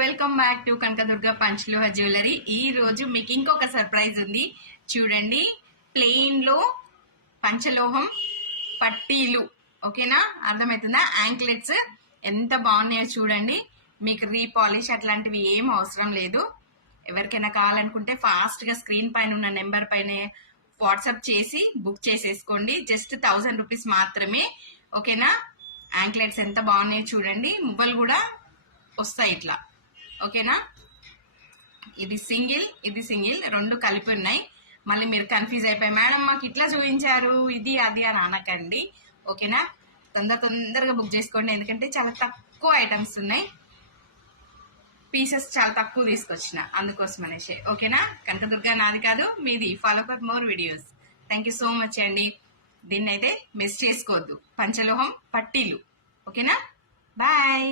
Welcome back to Kanakadurga Panchaloha jewellery. ఈ రోజు మీకు ఇంకొక సర్ప్రైజ్ ఉంది. చూడండి, ప్లెయిన్ లో పంచలోహం పట్టీలు. ఓకేనా, అర్థమవుతుందా? యాంక్లెట్స్ ఎంత బాగున్నాయో చూడండి. మీకు రీపాలిష్ అట్లాంటివి ఏం అవసరం లేదు. ఎవరికైనా కావాలనుకుంటే ఫాస్ట్ గా స్క్రీన్ పైన ఉన్న నెంబర్ పైన వాట్సాప్ చేసి బుక్ చేసేసుకోండి. జస్ట్ 1000 రూపీస్ మాత్రమే. ఓకేనా, యాంక్లెట్స్ ఎంత బాగున్నాయో చూడండి. మువ్వలు కూడా వస్తాయి ఇట్లా. ఓకేనా, ఇది సింగిల్ రెండు కలిపి ఉన్నాయి. మళ్ళీ మీరు కన్ఫ్యూజ్ అయిపోయి మేడం మాకు ఇట్లా చూపించారు ఇది అది అని అనకండి. ఓకేనా, తొందరగా బుక్ చేసుకోండి. ఎందుకంటే చాలా తక్కువ ఐటమ్స్ ఉన్నాయి, పీసెస్ చాలా తక్కువ తీసుకొచ్చిన, అందుకోసం అనేసి. ఓకేనా, కనకదుర్గ నాది కాదు మీది. Follow for more videos. Thank you so much అండి. దీన్ని అయితే మిస్ చేసుకోవద్దు. పంచలోహం పట్టీలు. ఓకేనా, బాయ్.